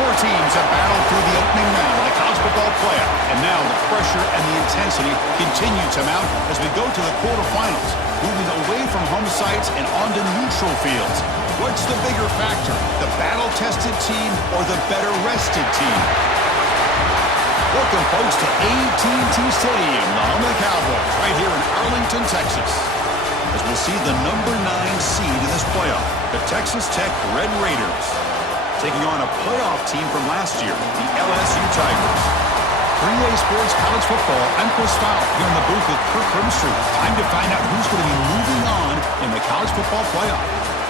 Four teams have battled through the opening round of the college football playoff, and now the pressure and the intensity continue to mount as we go to the quarterfinals, moving away from home sites and onto neutral fields. What's the bigger factor, the battle-tested team or the better-rested team? Welcome, folks, to AT&T Stadium, the home of the Cowboys, right here in Arlington, Texas, as we'll see the number 9 seed in this playoff, the Texas Tech Red Raiders, taking on a playoff team from last year, the LSU Tigers. 3A Sports College Football, I'm Chris Fowler, here in the booth with Kirk Herbstreit. Time to find out who's going to be moving on in the college football playoff.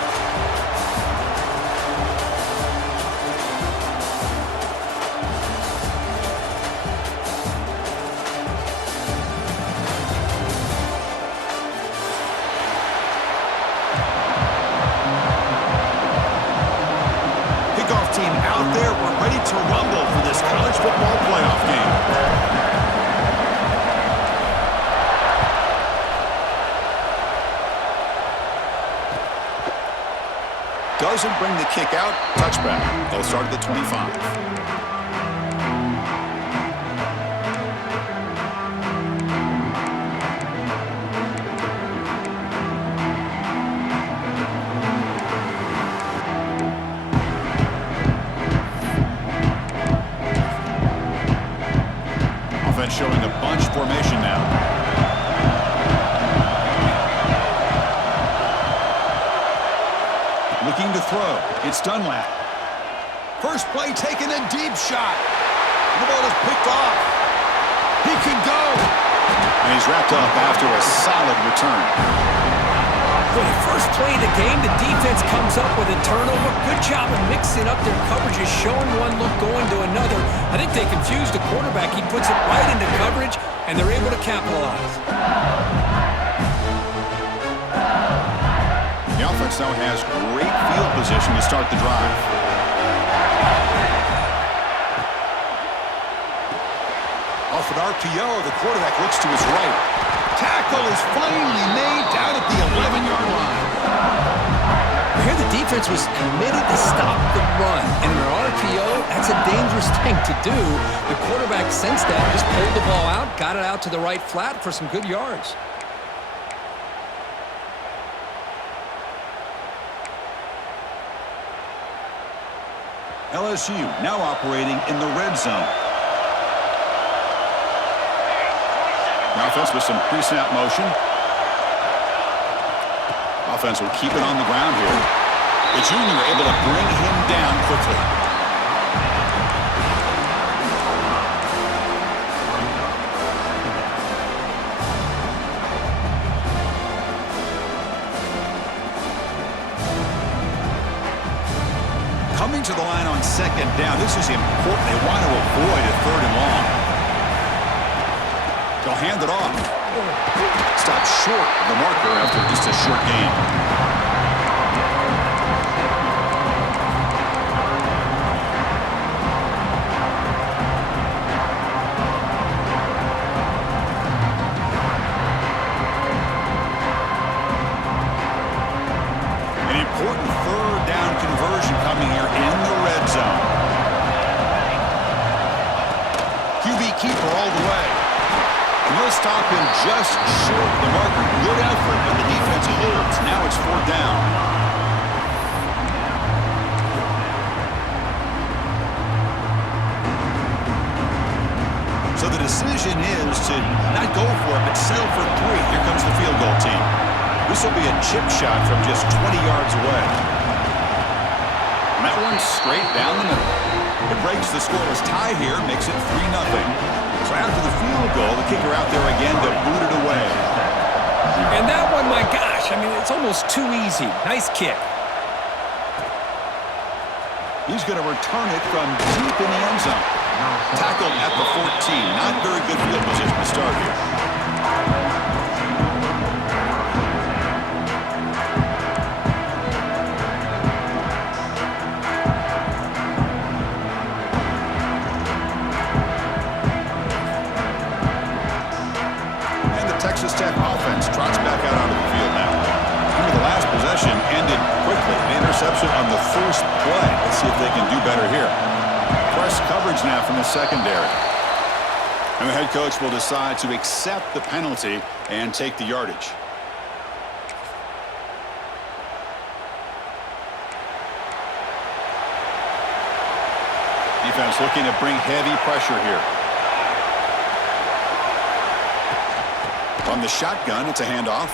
Team out there, we're ready to rumble for this college football playoff game. Doesn't bring the kick out. Touchback. They'll start at the 25. Showing a bunch formation now. Looking to throw. It's Dunlap. First play taking a deep shot. The ball is picked off. He can go. And he's wrapped up after a solid return. For the first play of the game, the defense comes up with a turnover. Good job of mixing up their coverages, showing one look, going to another. I think they confused the quarterback. He puts it right into coverage, and they're able to capitalize. The offense now has great field position to start the drive. Off an RPO, the quarterback looks to his right. Tackle is finally made down at the 11-yard line. Here the defense was committed to stop the run. And in an RPO, that's a dangerous thing to do. The quarterback sensed that, just pulled the ball out, got it out to the right flat for some good yards. LSU now operating in the red zone. The offense with some pre-snap motion. Offense will keep it on the ground here. The junior able to bring him down quickly. Coming to the line on second down. This is important. They want to avoid a third and long. They'll hand it off. Stop short of the marker after just a short gain. An important third down conversion coming here in the red zone. QB keeper all the way. And he'll stop him just short of the marker. Good effort, but the defense holds. Now it's fourth down. So the decision is to not go for it, but settle for 3. Here comes the field goal team. This will be a chip shot from just 20 yards away. And that one's straight down the middle. It breaks the scoreless tie here, makes it 3-0. So after the field goal, the kicker out there again to boot it away. And that one, my gosh, I mean, it's almost too easy. Nice kick. He's going to return it from deep in the end zone. Tackled at the 14. Not very good field position to start here. Texas Tech offense trots back out onto the field now. Remember, the last possession ended quickly. An interception on the first play. Let's see if they can do better here. Press coverage now from the secondary. And the head coach will decide to accept the penalty and take the yardage. Defense looking to bring heavy pressure here. From the shotgun, it's a handoff.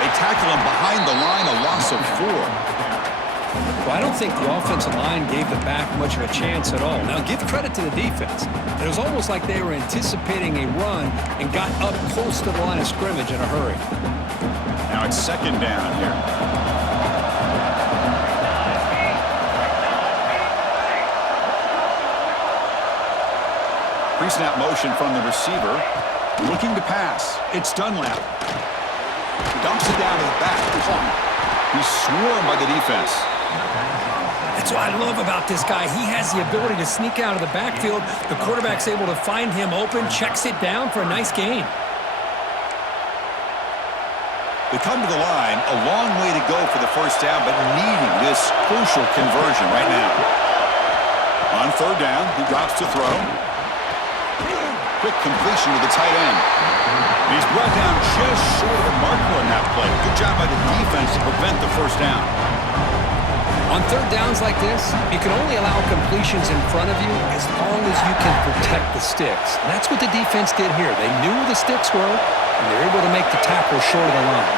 They tackle him behind the line, a loss of 4. Well, I don't think the offensive line gave the back much of a chance at all. Now, give credit to the defense. It was almost like they were anticipating a run and got up close to the line of scrimmage in a hurry. Now it's second down here. Pre-snap motion from the receiver. Looking to pass. It's Dunlap. Dumps it down to the back. He's swarmed by the defense. That's what I love about this guy. He has the ability to sneak out of the backfield. The quarterback's able to find him open, checks it down for a nice gain. They come to the line, a long way to go for the first down, but needing this crucial conversion right now. On third down, he drops to throw. Quick completion to the tight end. He's brought down just short of the marker on that play. Good job by the defense to prevent the first down. On third downs like this, you can only allow completions in front of you as long as you can protect the sticks. And that's what the defense did here. They knew where the sticks were, and they were able to make the tackle short of the line.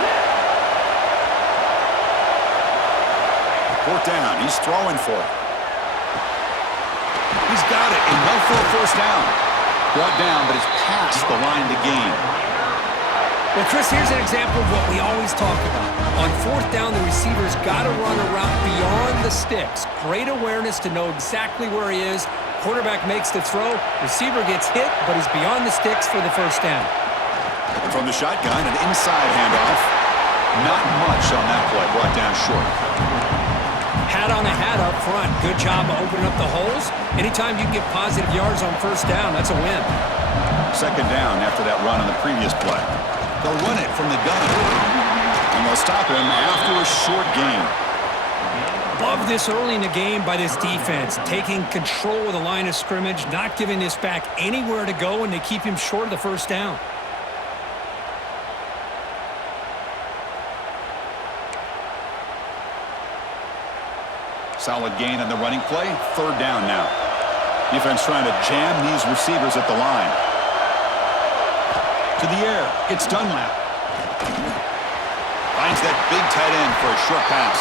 Fourth down, he's throwing for it. He's got it, enough for a first down. Brought down, but it's past the line to gain. Well, Chris, here's an example of what we always talk about. On fourth down, the receiver's got to run a route beyond the sticks. Great awareness to know exactly where he is. Quarterback makes the throw. Receiver gets hit, but he's beyond the sticks for the first down. From the shotgun, an inside handoff. Not much on that play, brought down short. Hat on a hat up front. Good job of opening up the holes. Anytime you get positive yards on first down, that's a win. Second down after that run on the previous play. They'll run it from the gun. And they'll stop him after a short gain. Love this early in the game by this defense. Taking control of the line of scrimmage, not giving this back anywhere to go, and they keep him short of the first down. Solid gain on the running play. Third down now. Defense trying to jam these receivers at the line. To the air. It's Dunlap. Finds that big tight end for a short pass.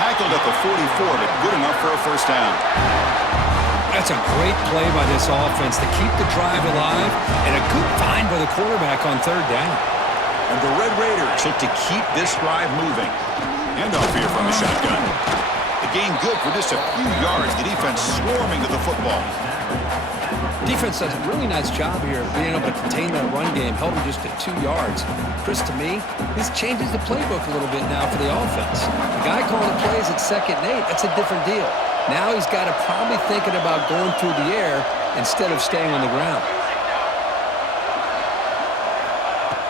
Tackled at the 44, but good enough for a first down. That's a great play by this offense to keep the drive alive, and a good find by the quarterback on third down. And the Red Raiders look to keep this drive moving. Handoff here from the shotgun. The gain good for just a few yards. The defense swarming to the football. Defense does a really nice job here of being able to contain that run game, held him just at 2 yards. Chris, to me, this changes the playbook a little bit now for the offense. The guy calling the plays at 2nd and 8, that's a different deal. Now he's got to probably thinking about going through the air instead of staying on the ground.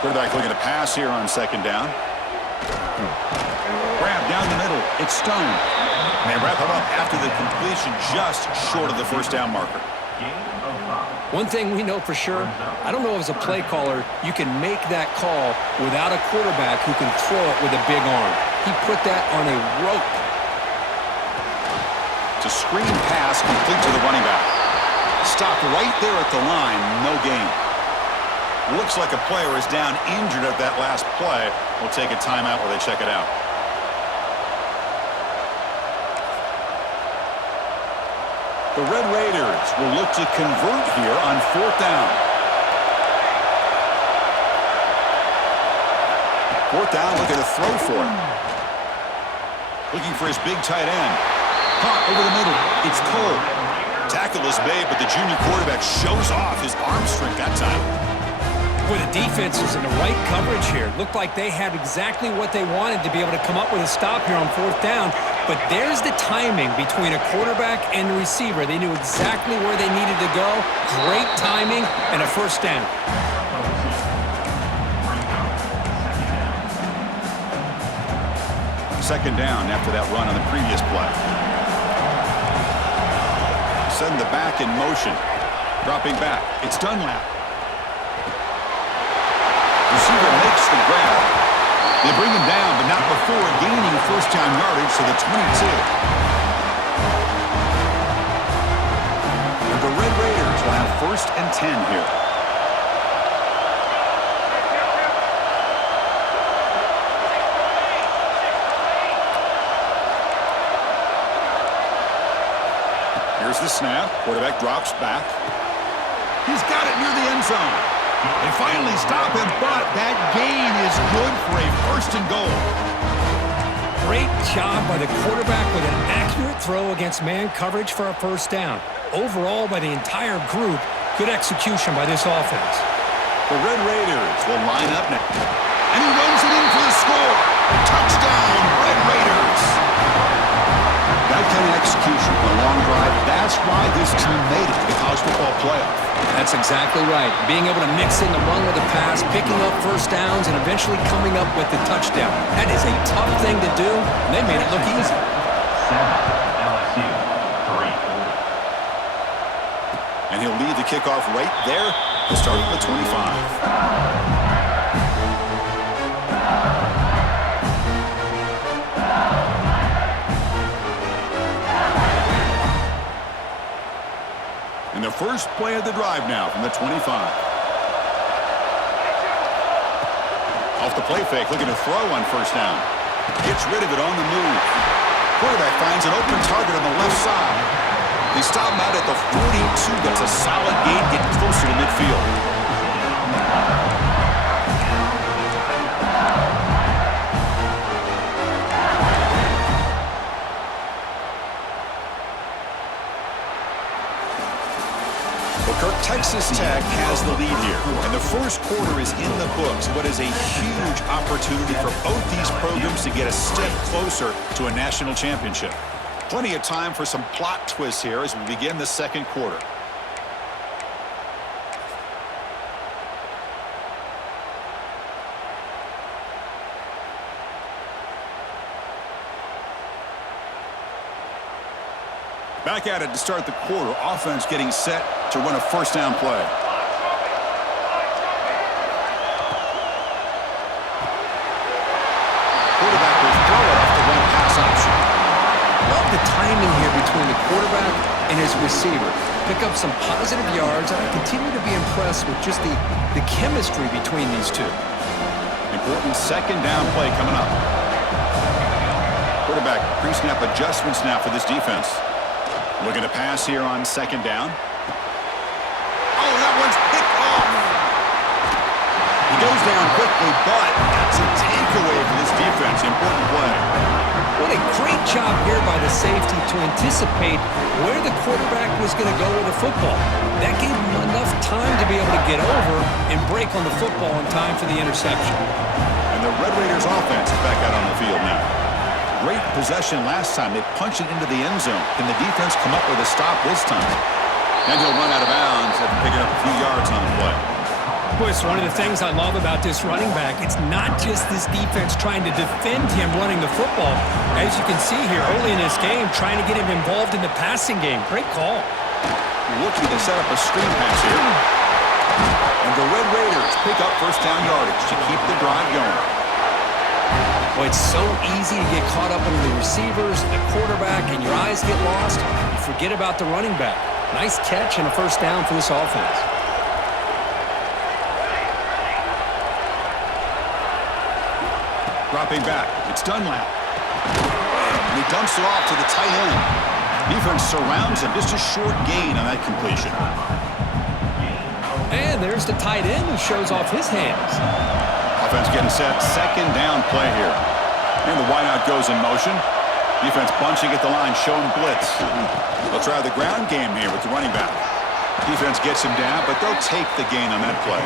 Quarterback looking to pass here on second down. Grab down the middle. It's Stone. And they wrap him up after the completion just short of the first down marker. One thing we know for sure, I don't know as a play caller, you can make that call without a quarterback who can throw it with a big arm. He put that on a rope. It's a screen pass complete to the running back. Stopped right there at the line, no gain. Looks like a player is down injured at that last play. We'll take a timeout while they check it out. The Red Raiders will look to convert here on fourth down. Fourth down, looking to throw for it. Looking for his big tight end. Caught over the middle. It's Cole. Tackle is made, but the junior quarterback shows off his arm strength that time. Boy, the defense was in the right coverage here. Looked like they had exactly what they wanted to be able to come up with a stop here on fourth down. But there's the timing between a quarterback and the receiver. They knew exactly where they needed to go. Great timing and a first down. Second down after that run on the previous play. send the back in motion. Dropping back. It's Dunlap. Receiver makes the grab. They bring him down, but not before gaining first down yardage to the 22. And the Red Raiders will have 1st and 10 here. Here's the snap. Quarterback drops back. He's got it near the end zone. They finally stop him, but that gain is good for a 1st and goal. Great job by the quarterback with an accurate throw against man coverage for a 1st down. Overall, by the entire group, good execution by this offense. The Red Raiders will line up now. And he runs it in for the score. Touchdown, Red Raiders. That kind of execution on a long drive, that's why this team made it to the college football playoff. That's exactly right. Being able to mix in the run with the pass, picking up 1st downs, and eventually coming up with the touchdown. That is a tough thing to do, and they made it look easy. 7, LSU, 3. And he'll lead the kickoff right there to start at the 25. And the first play of the drive now from the 25. Off the play fake, looking to throw on 1st down. Gets rid of it on the move. Quarterback finds an open target on the left side. They stop him out at the 42. That's a solid gain, getting closer to midfield. Kirk, Texas Tech has the lead here, and the first quarter is in the books. What is a huge opportunity for both these programs to get a step closer to a national championship. Plenty of time for some plot twists here as we begin the second quarter. Back at it to start the quarter. Offense getting set to run a 1st down play. Quarterback will throw it off the run pass option. Love the timing here between the quarterback and his receiver. Pick up some positive yards, and I continue to be impressed with just the chemistry between these two. Important 2nd down play coming up. Quarterback pre-snap adjustments now for this defense. Looking to pass here on 2nd down. Oh, that one's picked off. He goes down quickly, but that's a takeaway for this defense. Important play. What a great job here by the safety to anticipate where the quarterback was going to go with the football. That gave him enough time to be able to get over and break on the football in time for the interception. And the Red Raiders offense is back out on the field now. Great possession last time. They punched it into the end zone. Can the defense come up with a stop this time? And he'll run out of bounds after picking up a few yards on the play. Boy, it's one of the things I love about this running back. It's not just this defense trying to defend him running the football. As you can see here early in this game, trying to get him involved in the passing game. Great call. Looking to set up a screen pass here. And the Red Raiders pick up 1st down yardage to keep the drive going. Boy, it's so easy to get caught up in the receivers, the quarterback, and your eyes get lost. You forget about the running back. Nice catch and a 1st down for this offense. Dropping back, it's Dunlap. And he dumps it off to the tight end. Defense surrounds him, just a short gain on that completion. And there's the tight end who shows off his hands. Offense getting set, 2nd down play here. And the wideout goes in motion. Defense bunching at the line, showing blitz. They'll try the ground game here with the running back. Defense gets him down, but they'll take the gain on that play.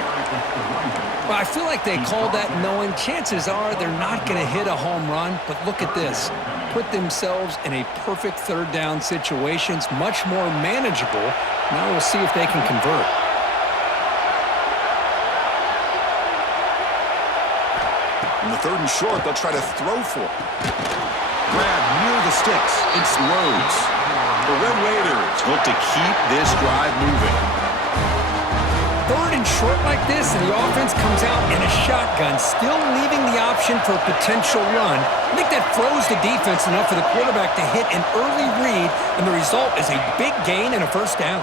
Well, I feel like they called that knowing chances are they're not going to hit a home run, but look at this. Put themselves in a perfect 3rd down situations, much more manageable. Now we'll see if they can convert. In the 3rd and short, they'll try to throw for it. Grab near the sticks. It's Rhodes. The Red Raiders look to keep this drive moving. Third and short like this, and the offense comes out in a shotgun, still leaving the option for a potential run. I think that froze the defense enough for the quarterback to hit an early read, and the result is a big gain and a first down.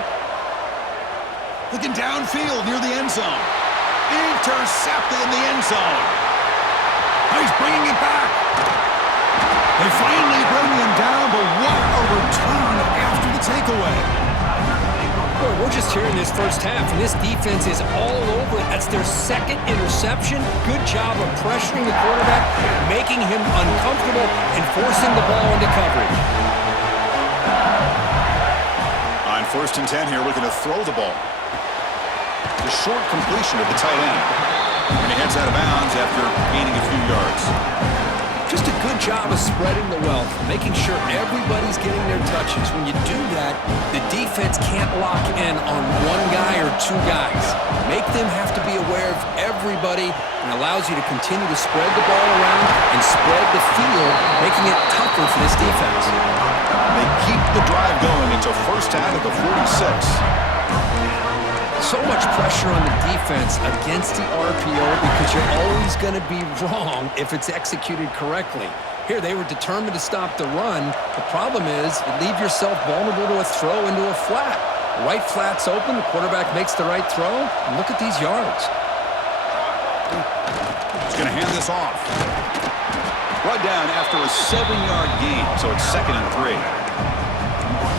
Looking downfield near the end zone. Intercepted in the end zone. He's bringing it back. They finally bring him down, but what a return after the takeaway. Boy, we're just here in this first half, and this defense is all over it. That's their second interception. Good job of pressuring the quarterback, making him uncomfortable, and forcing the ball into coverage. On 1st and 10 here, looking to throw the ball. The short completion of the tight end. And he heads out of bounds after gaining a few yards. Just a good job of spreading the wealth, making sure everybody's getting their touches. When you do that, the defense can't lock in on one guy or two guys. Make them have to be aware of everybody and allows you to continue to spread the ball around and spread the field, making it tougher for this defense. They keep the drive going until first out of the 46. So much pressure on the defense against the RPO because you're always going to be wrong if it's executed correctly. Here, they were determined to stop the run. The problem is you leave yourself vulnerable to a throw into a flat. The right flat's open, the quarterback makes the right throw, and look at these yards. He's going to hand this off. Brought down after a 7-yard gain, so it's 2nd and 3.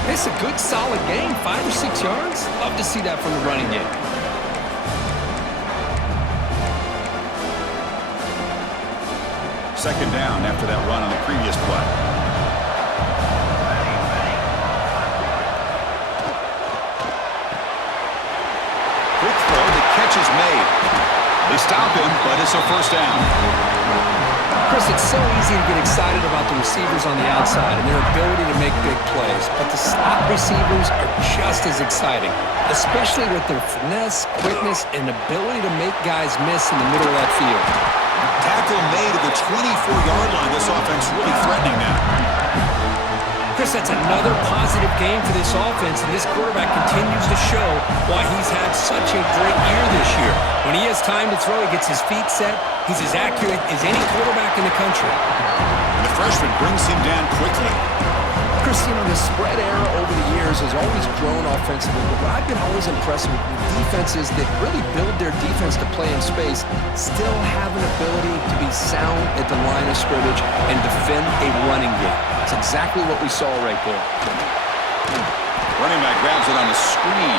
It's a good, solid game, 5 or 6 yards. Love to see that from the running game. Second down after that run on the previous play. Quick throw, the catch is made. They stop him, but it's a first down. Chris, it's so easy to get excited about the receivers on the outside and their ability to make big plays, but the slot receivers are just as exciting, especially with their finesse, quickness, and ability to make guys miss in the middle of that field. Tackle made at the 24-yard line. This offense really threatening now. Chris, that's another positive game for this offense, and this quarterback continues to show why he's had such a great year this year. When he has time to throw, he gets his feet set. He's as accurate as any quarterback in the country. And the freshman brings him down quickly. Chris, you know, the spread era over the years has always grown offensively, but I've been always impressed with defenses that really build their defense to play in space, still have an ability to be sound at the line of scrimmage and defend a running game. It's exactly what we saw right there. Running back grabs it on the screen.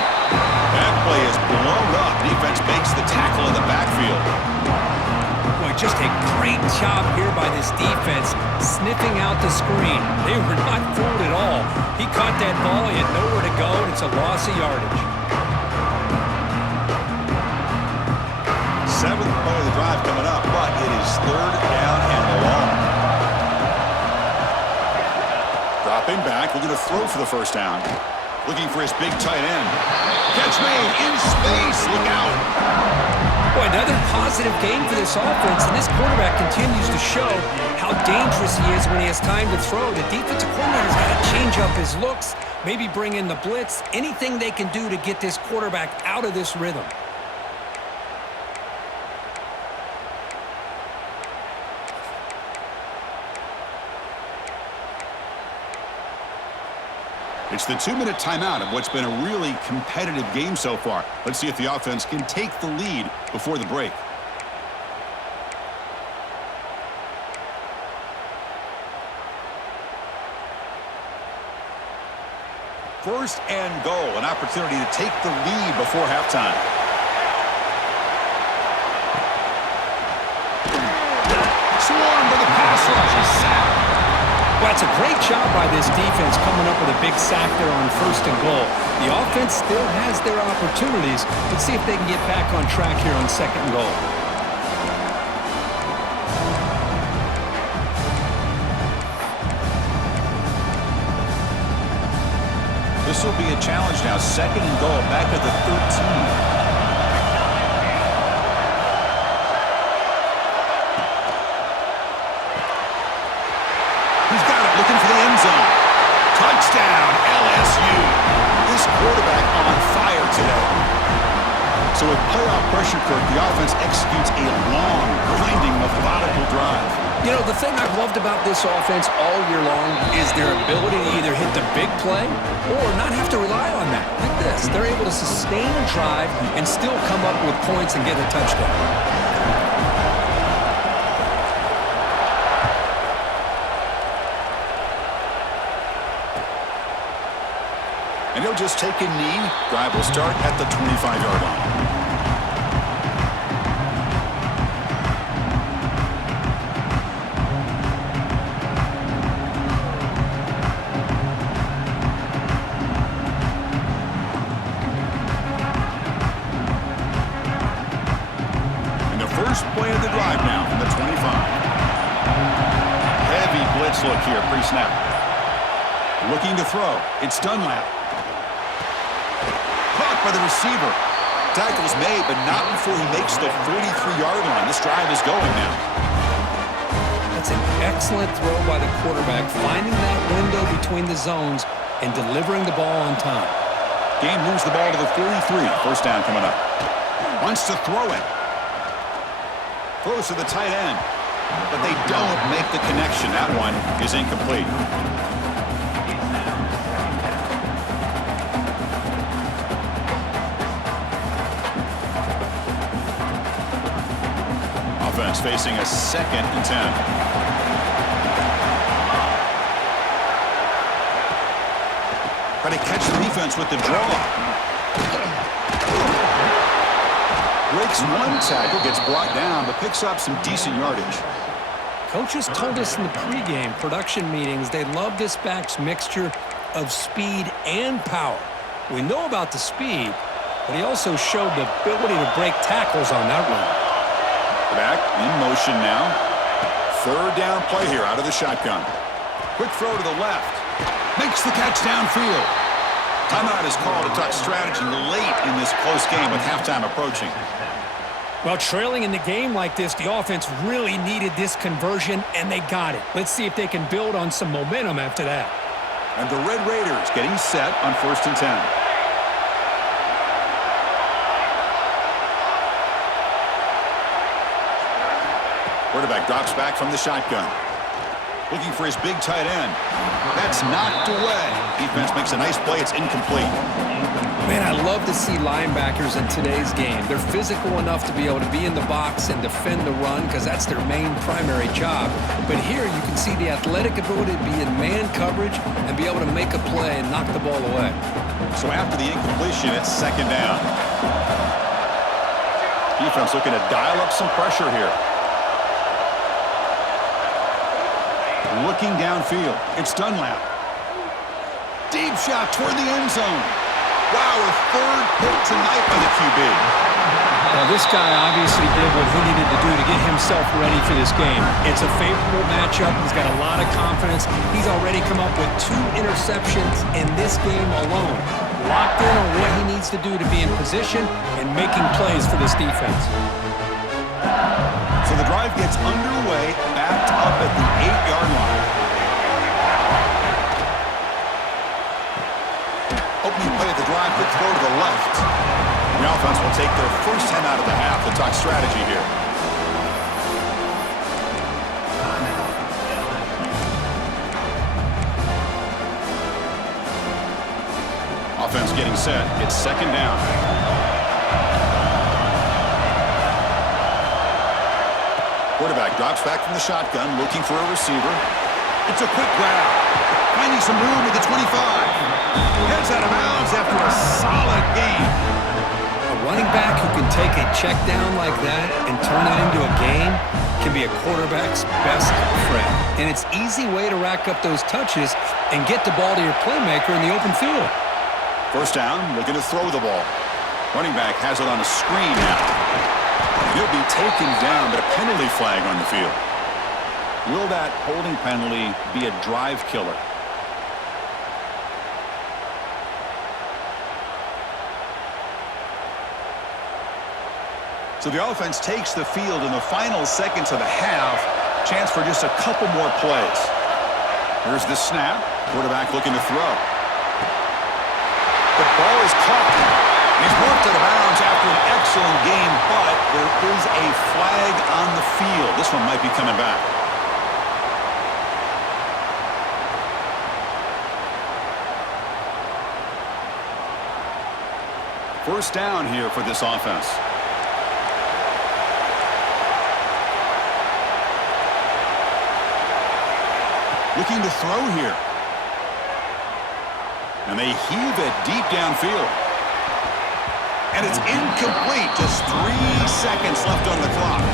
That play is blown up. Defense makes the tackle in the backfield. Boy, just a great job here by this defense, sniffing out the screen. They were not fooled at all. He caught that ball, he had nowhere to go, and it's a loss of yardage. 7th play of the drive coming up, but it is 3rd down and long. Dropping back, looking to throw for the first down. Looking for his big tight end. Catch made in space. Look out. Boy, another positive game for this offense, and this quarterback continues to show how dangerous he is when he has time to throw. The defensive coordinator's got to change up his looks, maybe bring in the blitz, anything they can do to get this quarterback out of this rhythm. It's the 2-minute timeout of what's been a really competitive game so far. Let's see if the offense can take the lead before the break. First and goal, an opportunity to take the lead before halftime. Swarmed by the pass rush. He's sacked. Well, it's a great job by this defense coming up with a big sack there on 1st and goal. The offense still has their opportunities. Let's see if they can get back on track here on 2nd and goal. This will be a challenge now. 2nd and goal, back at the 13. He's got it, looking for the end zone. Touchdown, LA. this quarterback on fire today. So with playoff pressure, Kirk, the offense executes a long, grinding, methodical drive. You know, the thing I've loved about this offense all year long is their ability to either hit the big play or not have to rely on that. Like this, they're able to sustain a drive and still come up with points and get a touchdown. And he'll just take a knee. Drive will start at the 25-yard line. First play of the drive now from the 25. Heavy blitz look here, pre-snap. Looking to throw. It's Dunlap. Caught by the receiver. Tackle's made, but not before he makes the 43-yard line. This drive is going now. That's an excellent throw by the quarterback, finding that window between the zones and delivering the ball on time. Game moves the ball to the 43. First down coming up. Wants to throw it. Throws to the tight end, but they don't make the connection. That one is incomplete. Offense facing a 2nd and 10. Try to catch the defense with the draw. Breaks one tackle, gets brought down, but picks up some decent yardage. Coaches told us in the pregame production meetings they love this back's mixture of speed and power. We know about the speed, but he also showed the ability to break tackles on that run. Back in motion now. 3rd down play here out of the shotgun. Quick throw to the left. Makes the catch downfield. Timeout is called to talk strategy late in this close game with halftime approaching. Well, trailing in the game like this, the offense really needed this conversion, and they got it. Let's see if they can build on some momentum after that. And the Red Raiders getting set on 1st and 10. Quarterback drops back from the shotgun. Looking for his big tight end. That's knocked away. Defense makes a nice play. It's incomplete. Man, I love to see linebackers in today's game. They're physical enough to be able to be in the box and defend the run because that's their main primary job. But here you can see the athletic ability to be in man coverage and be able to make a play and knock the ball away. So after the incompletion, it's 2nd down. Defense looking to dial up some pressure here. Looking downfield. It's Dunlap. Deep shot toward the end zone. Wow, a 3rd pick tonight by the QB. Now, this guy obviously did what he needed to do to get himself ready for this game. It's a favorable matchup. He's got a lot of confidence. He's already come up with 2 interceptions in this game alone. Locked in on what he needs to do to be in position and making plays for this defense. So the drive gets underway, backed up at the 8-yard line. Opening play of the drive, quick throw to the left. The offense will take their first 10 out of the half to talk strategy here. Offense getting set. It's 2nd down. Quarterback drops back from the shotgun, looking for a receiver. It's a quick grab. Finding some room at the 25. Heads out of bounds after a solid game. A running back who can take a check down like that and turn it into a game can be a quarterback's best friend. And it's an easy way to rack up those touches and get the ball to your playmaker in the open field. First down, looking to throw the ball. Running back has it on a screen now. He'll be taken down, but a penalty flag on the field. Will that holding penalty be a drive killer? So the offense takes the field in the final seconds of the half. Chance for just a couple more plays. Here's the snap. Quarterback looking to throw. The ball is caught. He's marked out of bounds after an excellent game, but there is a flag on the field. This one might be coming back. First down here for this offense. Looking to throw here. And they heave it deep downfield. And it's incomplete. Just 3 seconds left on the clock.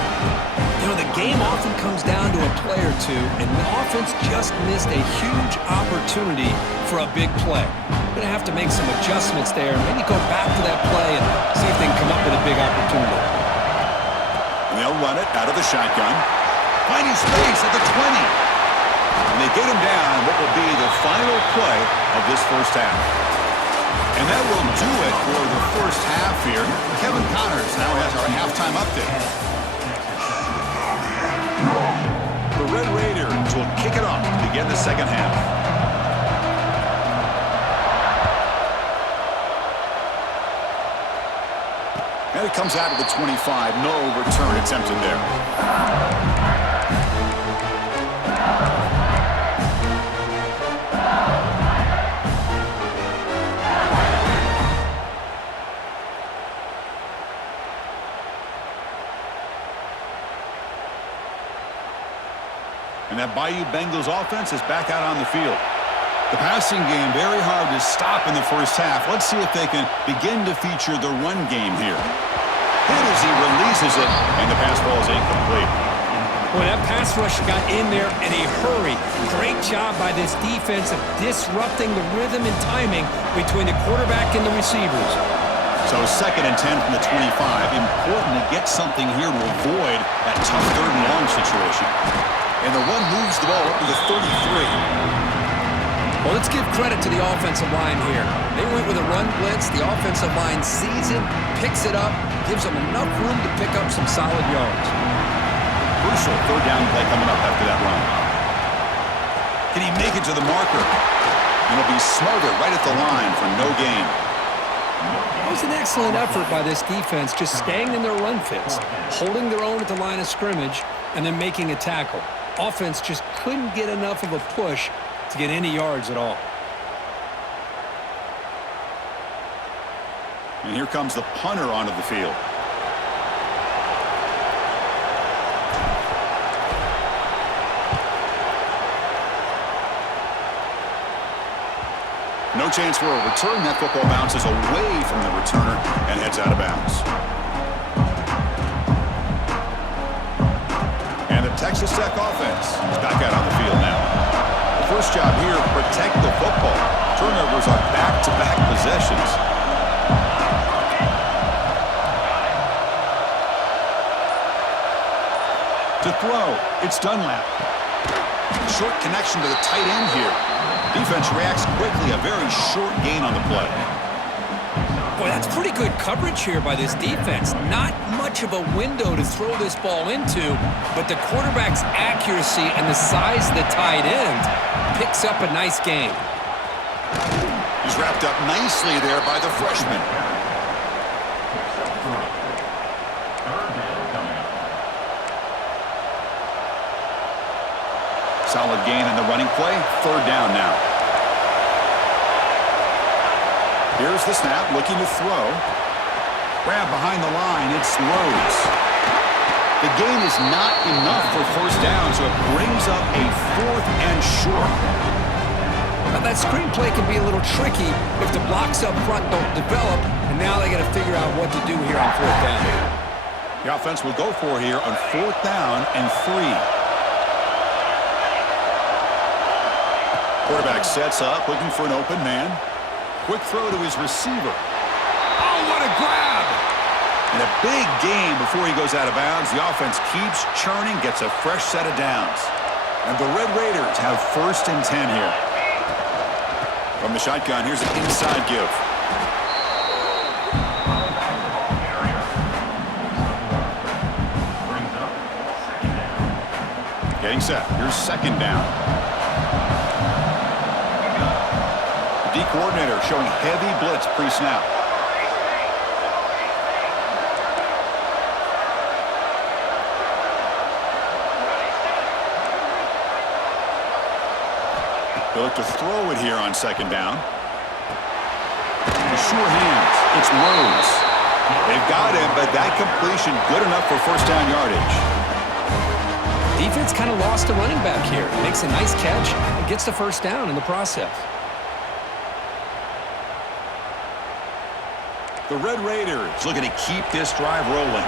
You know, the game often comes down to a play or two, and the offense just missed a huge opportunity for a big play. Going to have to make some adjustments there, and maybe go back to that play and see if they can come up with a big opportunity. And they'll run it out of the shotgun. Finding space at the 20. And they get him down what will be the final play of this first half. And that will do it for the first half here. Kevin Connors now has our halftime update. The Red Raiders will kick it off to begin the second half. And it comes out of the 25. No return attempted there. And that Bayou Bengals offense is back out on the field. The passing game very hard to stop in the first half. Let's see if they can begin to feature the run game here. Hit as he releases it, and the pass ball is incomplete. Boy, that pass rush got in there in a hurry. Great job by this defense of disrupting the rhythm and timing between the quarterback and the receivers. So 2nd and 10 from the 25. Important to get something here to avoid that tough 3rd and long situation. And the run moves the ball up to the 33. Well, let's give credit to the offensive line here. They went with a run blitz. The offensive line sees it, picks it up, gives them enough room to pick up some solid yards. Crucial 3rd down play coming up after that run. Can he make it to the marker? And it'll be smothered right at the line for no gain. It was an excellent effort by this defense, just staying in their run fits, holding their own at the line of scrimmage, and then making a tackle. Offense just couldn't get enough of a push to get any yards at all. And here comes the punter onto the field. No chance for a return. That football bounces away from the returner and heads out of bounds. And the Texas Tech offense is back out on the field now. The first job here, protect the football. Turnovers are back-to-back possessions. To throw, it's Dunlap. Short connection to the tight end here. Defense reacts quickly, a very short gain on the play. Boy, that's pretty good coverage here by this defense. Not much of a window to throw this ball into, but the quarterback's accuracy and the size of the tight end picks up a nice gain. He's wrapped up nicely there by the freshman. Solid gain in the running play. 3rd down now. Here's the snap, looking to throw. Grab behind the line, it's Rhodes. The gain is not enough for 1st down, so it brings up a 4th and short. Now, that screenplay can be a little tricky if the blocks up front don't develop, and now they got to figure out what to do here on 4th down. The offense will go for here on 4th down and 3. Quarterback sets up, looking for an open man. Quick throw to his receiver. Oh, what a grab! And a big gain before he goes out of bounds. The offense keeps churning, gets a fresh set of downs. And the Red Raiders have 1st and 10 here. From the shotgun, here's an inside give. Getting set. Here's 2nd down. D coordinator showing heavy blitz pre-snap. They look to throw it here on second down. The sure hands. It's Rhodes. They've got him, but that completion good enough for first down yardage. Defense kind of lost a running back here. Makes a nice catch and gets the first down in the process. The Red Raiders looking to keep this drive rolling.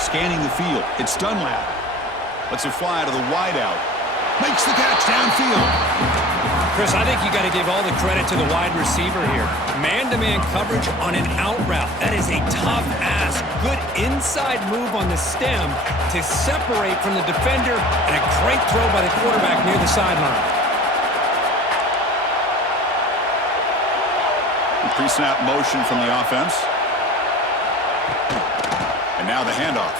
Scanning the field. It's Dunlap. Lets it fly to the wideout. Makes the catch downfield. Chris, I think you got to give all the credit to the wide receiver here. Man-to-man coverage on an out route. That is a tough ask. Good inside move on the stem to separate from the defender, and a great throw by the quarterback near the sideline. Pre-snap motion from the offense. And now the handoff.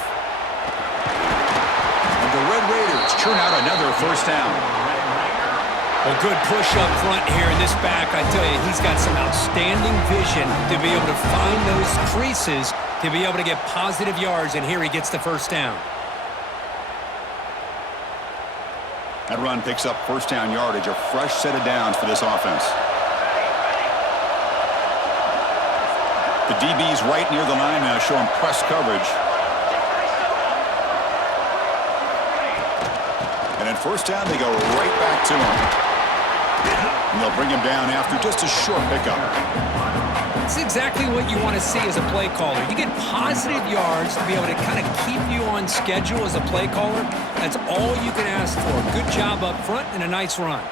And the Red Raiders churn out another first down. A good push up front here in this back. I tell you, he's got some outstanding vision to be able to find those creases, to be able to get positive yards, and here he gets the first down. That run picks up first down yardage, a fresh set of downs for this offense. The DB's right near the line now, showing press coverage. And in first down, they go right back to him. And they'll bring him down after just a short pickup. It's exactly what you want to see as a play caller. You get positive yards to be able to kind of keep you on schedule as a play caller. That's all you can ask for. Good job up front and a nice run.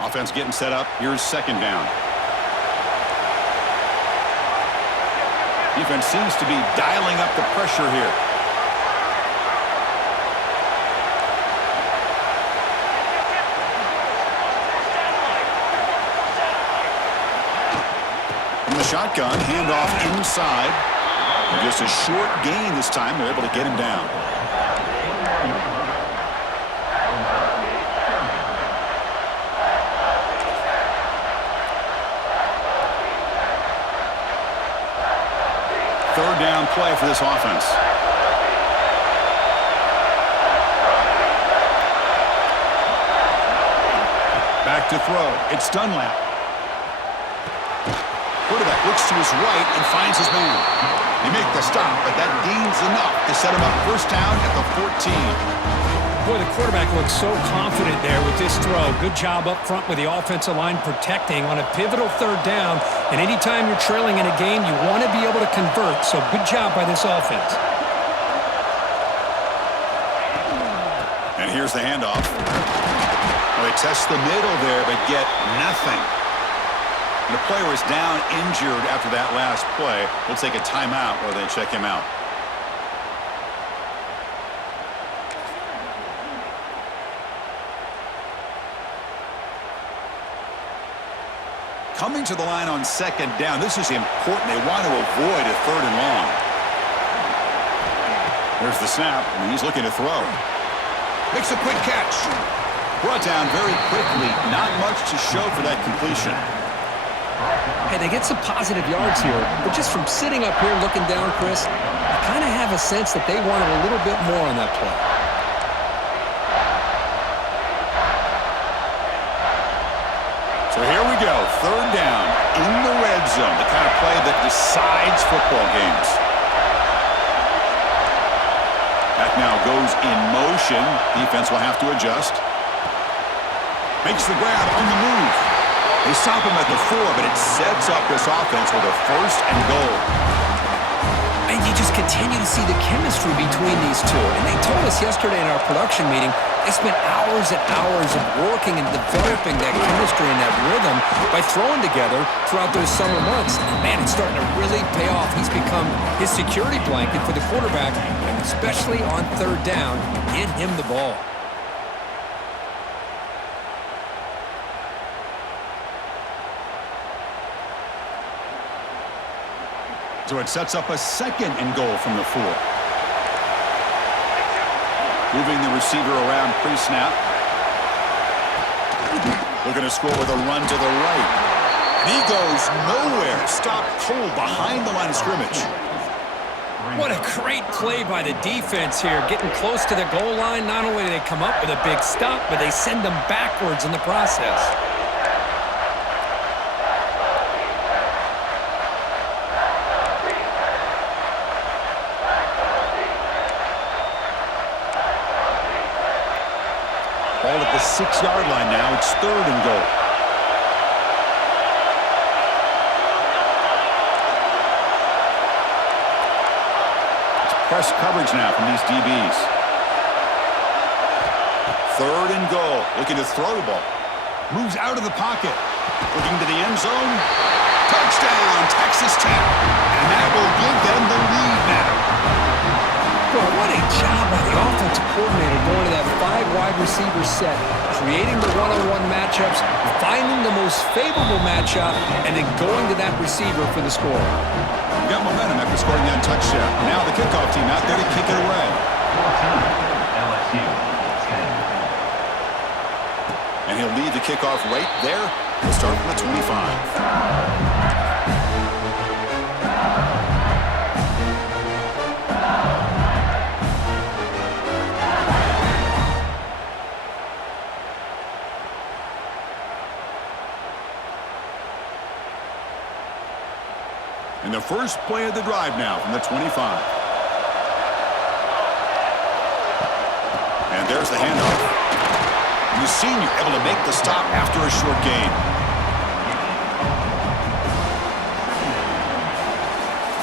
Offense getting set up. Here's second down. Defense seems to be dialing up the pressure here. From the shotgun, handoff inside. And just a short gain this time. They're able to get him down. Third down play for this offense. Back to throw. It's Dunlap. Quarterback looks to his right and finds his man. They make the stop, but that gains enough to set him up first down at the 14. Boy, the quarterback looks so confident there with this throw. Good job up front with the offensive line protecting on a pivotal third down. And anytime you're trailing in a game, you want to be able to convert. So good job by this offense. And here's the handoff. Well, they test the middle there, but get nothing. And the player is down injured after that last play. We'll take a timeout while they check him out. Coming to the line on second down. This is important. They want to avoid a third and long. There's the snap, and he's looking to throw. Makes a quick catch. Brought down very quickly. Not much to show for that completion. Hey, they get some positive yards here, but just from sitting up here looking down, Chris, I kind of have a sense that they wanted a little bit more on that play. So here we go, third down in the red zone, the kind of play that decides football games. Back now goes in motion. Defense will have to adjust. Makes the grab on the move. They stop him at the 4, but it sets up this offense with a first and goal. And you just continue to see the chemistry between these two. And they told us yesterday in our production meeting, they spent hours and hours of working and developing that chemistry and that rhythm by throwing together throughout those summer months. And man, it's starting to really pay off. He's become his security blanket for the quarterback, and especially on third down, get him the ball. So it sets up a second and goal from the 4. Moving the receiver around pre-snap. Looking to score with a run to the right. And he goes nowhere. Stopped cold behind the line of scrimmage. What a great play by the defense here. Getting close to the goal line, not only do they come up with a big stop, but they send them backwards in the process. Ball at the 6-yard line now. It's 3rd and goal. It's press coverage now from these DBs. 3rd and goal. Looking to throw the ball. Moves out of the pocket. Looking to the end zone. Touchdown, Texas Tech. And that will give them the lead now. Boy, what a job by the offensive coordinator going to that 5-wide receiver set, creating the one-on-one matchups, finding the most favorable matchup, and then going to that receiver for the score. We got momentum after scoring that touchdown. Now the kickoff team out there to kick it away. LSU. And he'll lead the kickoff right there. He'll start from the 25. And the first play of the drive now from the 25. And there's the handoff. And the senior able to make the stop after a short gain.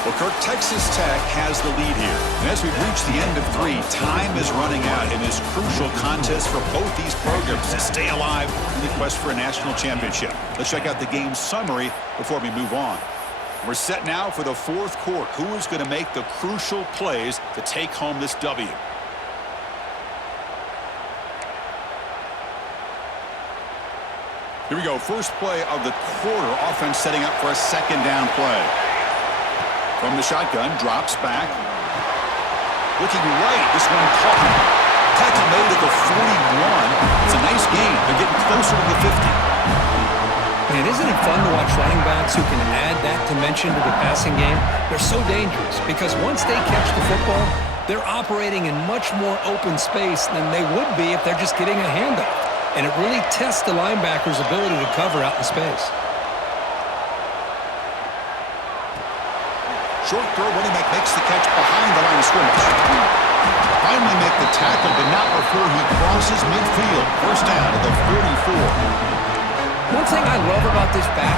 Well, Kirk, Texas Tech has the lead here. And as we've reached the end of 3, time is running out in this crucial contest for both these programs to stay alive in the quest for a national championship. Let's check out the game summary before we move on. We're set now for the 4th quarter. Who is going to make the crucial plays to take home this W? Here we go. First play of the quarter. Offense setting up for a 2nd down play. From the shotgun, drops back. Looking right. This one caught. Tackle made at the 41. It's a nice gain. They're getting closer to the 50. And isn't it fun to watch running backs who can add that dimension to the passing game? They're so dangerous because once they catch the football, they're operating in much more open space than they would be if they're just getting a handoff. And it really tests the linebacker's ability to cover out in space. Short throw, running back makes the catch behind the line of scrimmage. Finally make the tackle, but not before he crosses midfield. First down at the 44. One thing I love about this back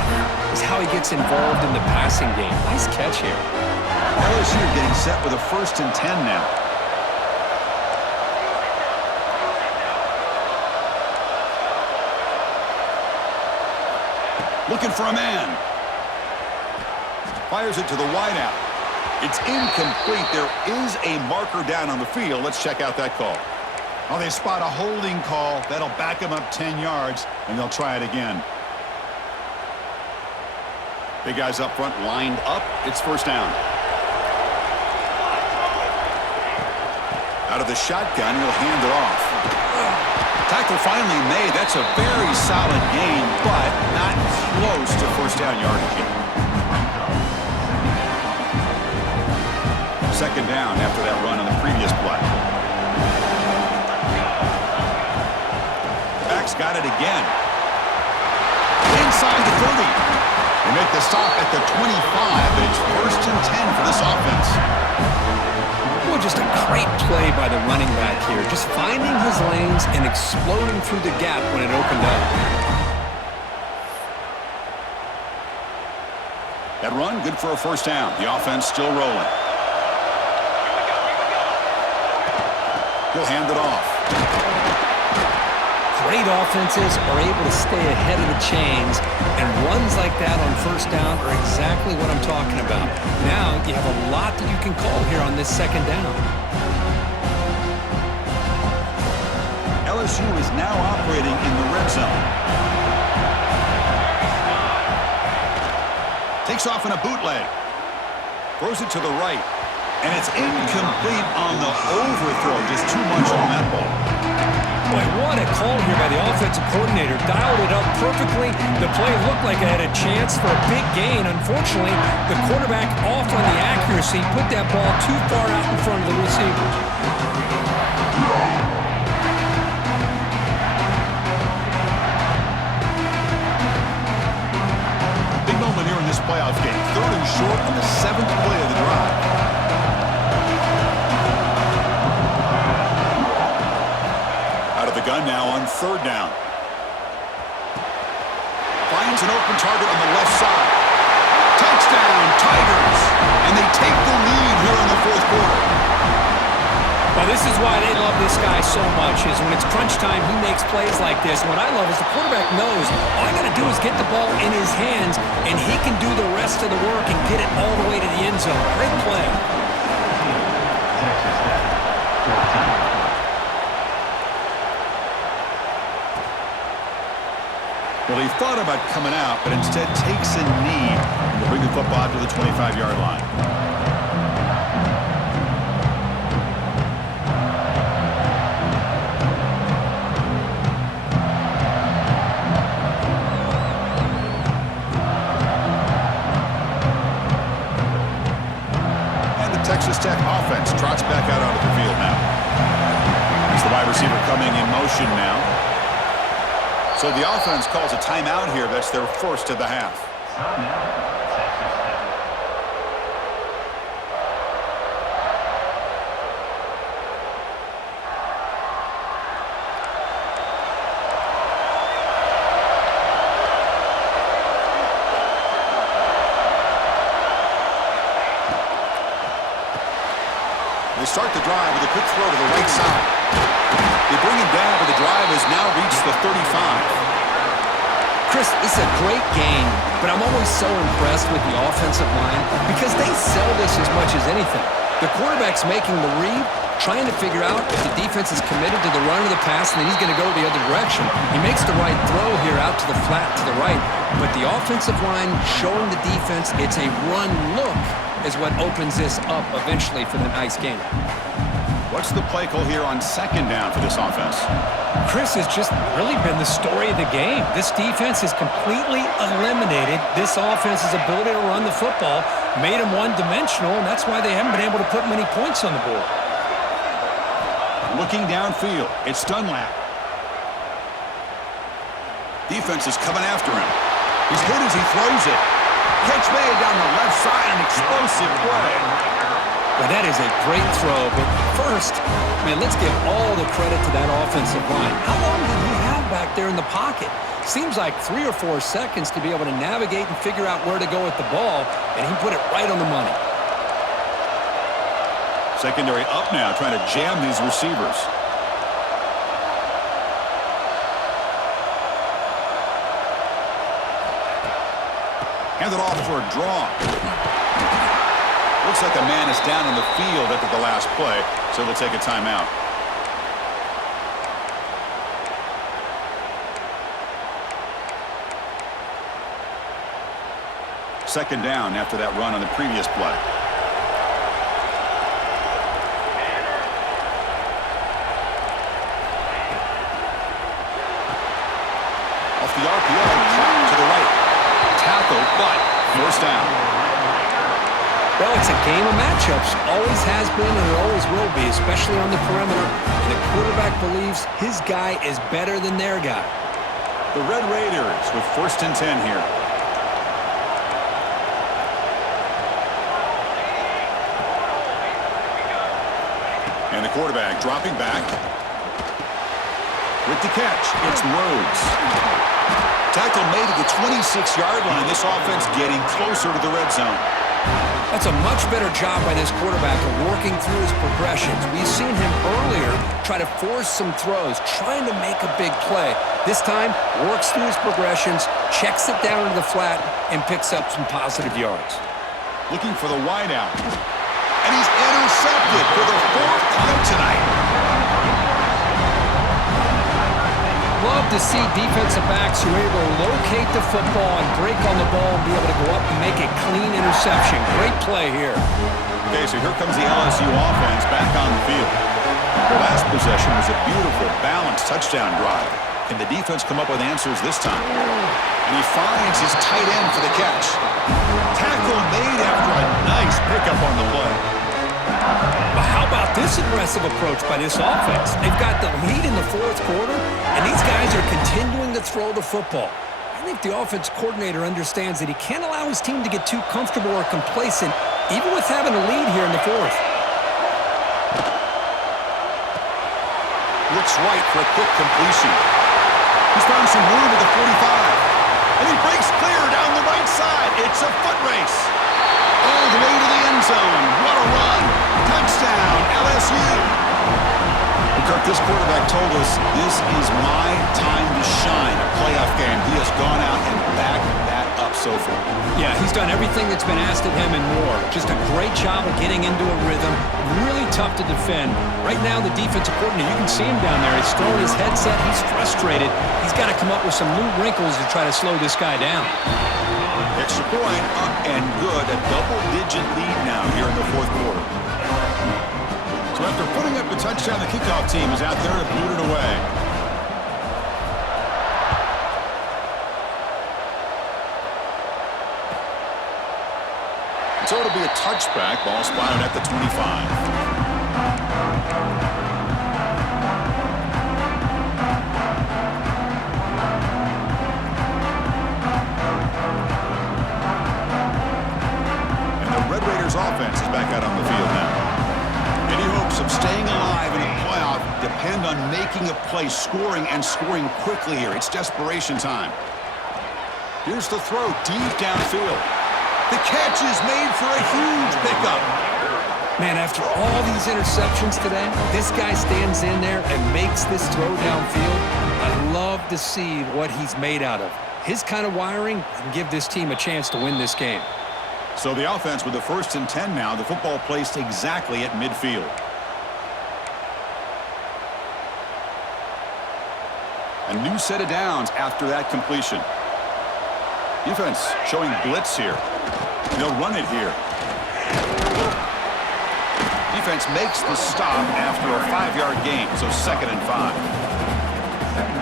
is how he gets involved in the passing game. Nice catch here. LSU getting set with a 1st and 10 now. Looking for a man. Fires it to the wideout. It's incomplete. There is a marker down on the field. Let's check out that call. Oh, they spot a holding call. That'll back them up 10 yards, and they'll try it again. Big guys up front lined up. It's first down. Out of the shotgun, he'll hand it off. Tackle finally made. That's a very solid gain, but not close to first down yardage yet. 2nd down after that run on the previous play. Back's got it again. Inside the 30. They make the stop at the 25, but it's 1st and 10 for this offense. Well, just a great play by the running back here. Just finding his lanes and exploding through the gap when it opened up. That run, good for a first down. The offense still rolling. He'll hand it off. Great offenses are able to stay ahead of the chains, and runs like that on first down are exactly what I'm talking about. Now you have a lot that you can call here on this 2nd down. LSU is now operating in the red zone. Takes off in a bootleg. Throws it to the right. And it's incomplete on the overthrow. Just too much on that ball. Boy, what a call here by the offensive coordinator. Dialed it up perfectly. The play looked like it had a chance for a big gain. Unfortunately, the quarterback off on the accuracy, put that ball too far out in front of the receiver. Big moment here in this playoff game. 3rd and short on the 7th play of the drive. Out of the gun now on 3rd down. Finds an open target on the left side. Touchdown, Tigers! And they take the lead here in the 4th quarter. Well, this is why they love this guy so much, is when it's crunch time, he makes plays like this. What I love is the quarterback knows all I got to do is get the ball in his hands, and he can do the rest of the work and get it all the way to the end zone. Great play. Texas Tech, 14. Well, he thought about coming out, but instead takes a knee to bring the football to the 25-yard line. Texas Tech offense trots back out onto the field now. Here's the wide receiver coming in motion now. So the offense calls a timeout here. That's their first of the half. Timeout, Texas Tech. They start the drive with a quick throw to the right side. They bring him down, but the drive has now reached the 35. Chris, this is a great game, but I'm always so impressed with the offensive line because they sell this as much as anything. The quarterback's making the read, trying to figure out if the defense is committed to the run or the pass, and then he's going to go the other direction. He makes the right throw here out to the flat to the right, but the offensive line showing the defense it's a run look is what opens this up eventually for the nice game. What's the play call here on 2nd down for this offense? Chris has just really been the story of the game. This defense has completely eliminated this offense's ability to run the football, made them one-dimensional, and that's why they haven't been able to put many points on the board. Looking downfield, it's Dunlap. Defense is coming after him. He's hit as he throws it. Catch made down the left side, an explosive play. Well, that is a great throw, but first, man, let's give all the credit to that offensive line. How long did he have back there in the pocket? Seems like 3 or 4 seconds to be able to navigate and figure out where to go with the ball, and he put it right on the money. Secondary up now, trying to jam these receivers. Handed off for a draw. Looks like a man is down on the field after the last play, so they'll take a timeout. Second down after that run on the previous play. Off the RPO, to the right. Tackle, but first down. Well, it's a game of matchups. Always has been and it always will be, especially on the perimeter. And the quarterback believes his guy is better than their guy. The Red Raiders with 1st and 10 here. And the quarterback dropping back. With the catch, it's Rhodes. Tackle made at the 26-yard line. This offense getting closer to the red zone. That's a much better job by this quarterback of working through his progressions. We've seen him earlier try to force some throws, trying to make a big play. This time, works through his progressions, checks it down to the flat, and picks up some positive yards. Looking for the wideout. And he's intercepted for the 4th time tonight. Love to see defensive backs who are able to locate the football and break on the ball and be able to go up and make a clean interception. Great play here. Okay, so here comes the LSU offense back on the field. The last possession was a beautiful, balanced touchdown drive. Can the defense come up with answers this time? And he finds his tight end for the catch. Tackle made after a nice pickup on the play. But how about this aggressive approach by this offense? They've got the lead in the fourth quarter, and these guys are continuing to throw the football. I think the offense coordinator understands that he can't allow his team to get too comfortable or complacent, even with having a lead here in the fourth. Looks right for a quick completion. He's found some room at the 45. And he breaks clear down the right side. It's a foot race. All the way to the end zone. What a run. Touchdown, LSU. Kirk, this quarterback told us this is my time to shine. A playoff game. He has gone out and backed that up so far. Yeah, he's done everything that's been asked of him and more. Just a great job of getting into a rhythm. Really tough to defend. Right now, the defensive coordinator, you can see him down there. He's throwing his headset. He's frustrated. He's got to come up with some new wrinkles to try to slow this guy down. Extra point up and good. A double-digit lead now here in the fourth quarter. So after putting up the touchdown, the kickoff team is out there to boot it away. So it'll be a touchback. Ball spotted at the 25. Offense is back out on the field now. Any hopes of staying alive in a playoff depend on making a play, scoring, and scoring quickly here. It's desperation time. Here's the throw deep downfield. The catch is made for a huge pickup. Man, after all these interceptions today, this guy stands in there and makes this throw downfield. I love to see what he's made out of. His kind of wiring can give this team a chance to win this game. So the offense with the 1st and 10 now. The football placed exactly at midfield. A new set of downs after that completion. Defense showing blitz here. They'll run it here. Defense makes the stop after a 5-yard gain, so 2nd and 5.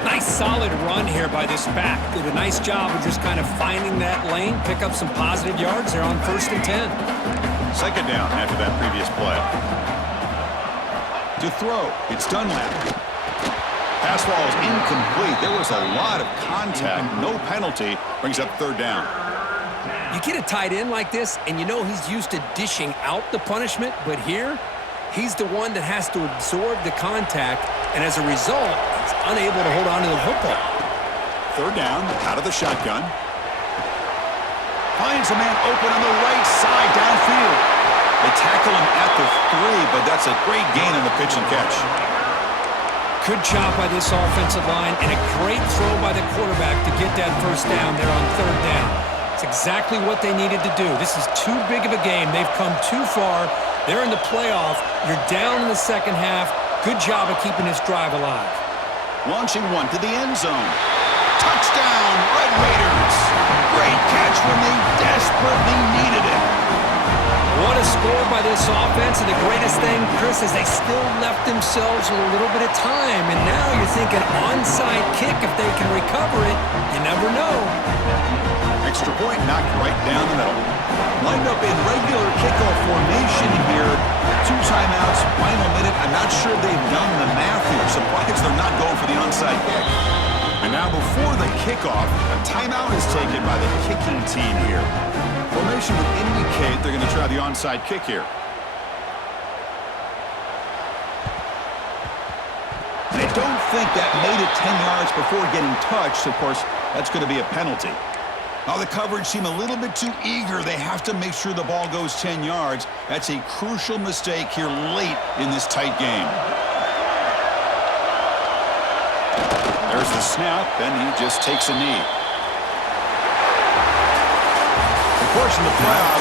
Nice solid run here by this back. Did a nice job of just kind of finding that lane, pick up some positive yards. They're on 1st and 10. 2nd down after that previous play. To throw, it's Dunlap. Pass ball is incomplete. There was a lot of contact. No penalty. Brings up 3rd down. You get a tight end like this, and you know he's used to dishing out the punishment, but here, he's the one that has to absorb the contact, and as a result, he's unable to hold on to the football. 3rd down, out of the shotgun. Finds a man open on the right side downfield. They tackle him at the 3, but that's a great gain on the pitch and catch. Good job by this offensive line, and a great throw by the quarterback to get that 1st down there on 3rd down. It's exactly what they needed to do. This is too big of a game. They've come too far. They're in the playoff. You're down in the 2nd half. Good job of keeping this drive alive. Launching one to the end zone. Touchdown, Red Raiders. Great catch when they desperately needed it. What a score by this offense. And the greatest thing, Chris, is they still left themselves with a little bit of time. And now you're thinking onside kick if they can recover it. You never know. Extra point knocked right down the middle. Lined up in regular kickoff formation here. 2 timeouts, final minute. I'm not sure they've done the math here. Surprised they're not going for the onside kick. And now before the kickoff, a timeout is taken by the kicking team here. Formation would indicate they're going to try the onside kick here. I don't think that made it 10 yards before getting touched. Of course, that's going to be a penalty. Now the coverage seemed a little bit too eager. They have to make sure the ball goes 10 yards. That's a crucial mistake here late in this tight game. There's the snap, and he just takes a knee. Of course, in the playoffs,